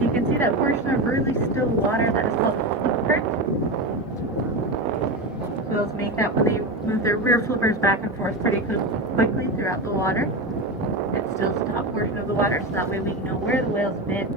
You can see that portion of really still water that is called fluke print. Whales make that when they move their rear flippers back and forth pretty quickly throughout the water. It stills the top portion of the water, so that way we know where the whale's been.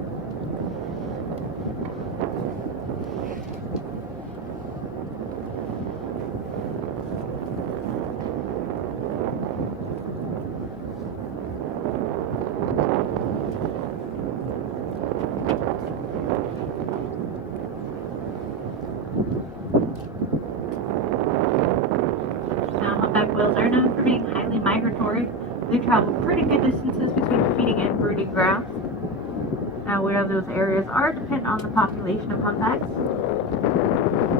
Now, humpback whales are known for being highly migratory. They travel pretty good distances between feeding and breeding grounds. Now, where those areas are dependent on the population of humpbacks.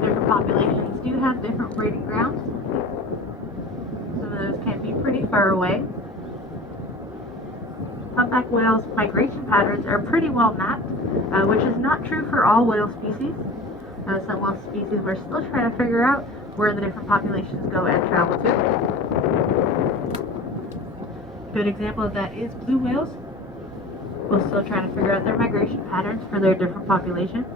Different populations do have different breeding grounds. Some of those can be pretty far away. Humpback whales' migration patterns are pretty well mapped, which is not true for all whale species. Some whale species we're still trying to figure out where the different populations go and travel to. A good example of that is blue whales. We're still trying to figure out their migration patterns for their different populations.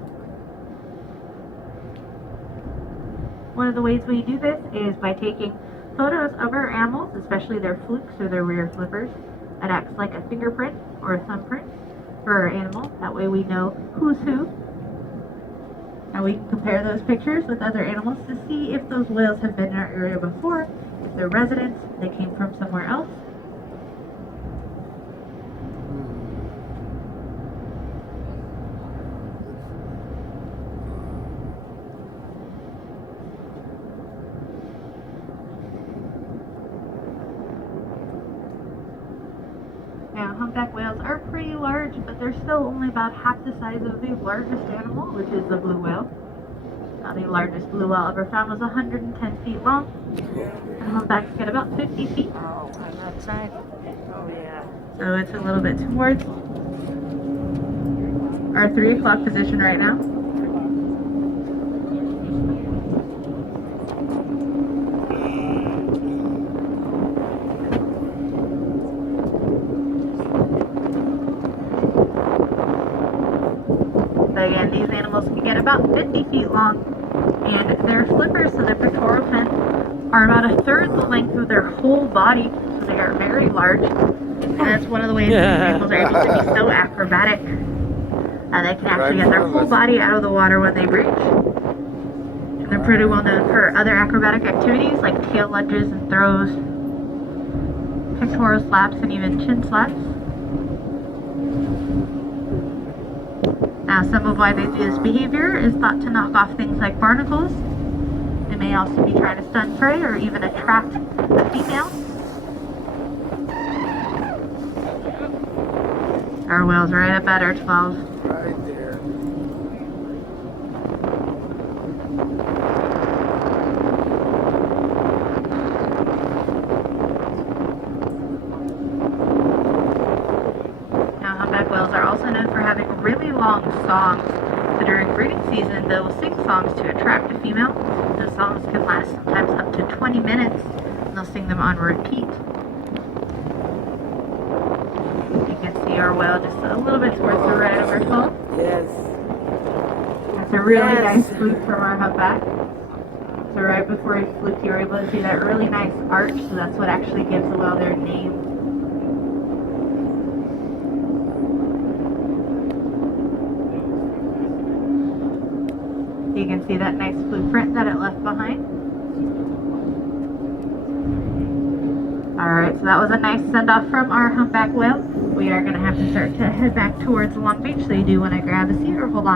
One of the ways we do this is by taking photos of our animals, especially their flukes or their rear flippers. It acts like a fingerprint or a thumbprint for our animal. That way we know who's who. And we can compare those pictures with other animals to see if those whales have been in our area before, if they're residents, they came from somewhere else. Now, humpback whales are pretty large, but they're still only about half the size of the largest animal, which is the blue whale. The largest blue whale ever found was 110 feet long, and humpbacks get about 50 feet. Oh, I'm outside. Oh, yeah. So it's a little bit towards our 3 o'clock position right now. So again, these animals can get about 50 feet long, and their flippers, so their pectoral fins, are about a third the length of their whole body, so they are very large. And that's one of the ways these animals are able to be so acrobatic. They can actually get their whole body out of the water when they breach. And they're pretty well known for other acrobatic activities like tail lunges and throws, pectoral slaps, and even chin slaps. Now, some of why they do this behavior is thought to knock off things like barnacles. They may also be trying to stun prey or even attract a female. Our whale's right up at our 12. Right there. Now, humpback whales are also known for having really long songs. So during breeding season, they will sing songs to attract a female. Those songs can last sometimes up to 20 minutes, and they'll sing them on repeat. You can see our whale just a little bit towards the right of our 12. Yes. That's a really nice fluke from our humpback. So right before he fluked, you were able to see that really nice arch, so that's what actually gives the whale their name. You can see that nice blueprint that it left behind. Alright, so that was a nice send-off from our humpback whale. We are going to have to start to head back towards Long Beach, so you do want to grab a seat or hold on.